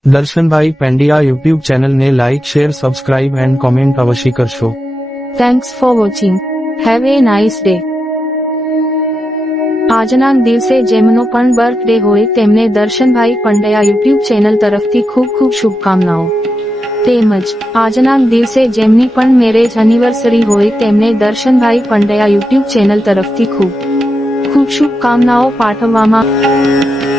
Darshanbhai પેંડિયા YouTube ચેનલને like share subscribe and comment અવશ્ય કરશો. Thanks for watching. Have a nice day. આજના દિવસે જેમનો પણ બર્થડે હોય તેમને દર્શનભાઈ પંડ્યા યુટ્યુબ ચેનલ તરફથી ખૂબ ખૂબ શુભકામનાઓ. તેમજ આજના દિવસે જેમની પણ મેરેજ એનિવર્સરી હોય તેમને દર્શનભાઈ પંડ્યા યુટ્યુબ ચેનલ તરફથી ખૂબ ખૂબ શુભકામનાઓ પાઠવવામાં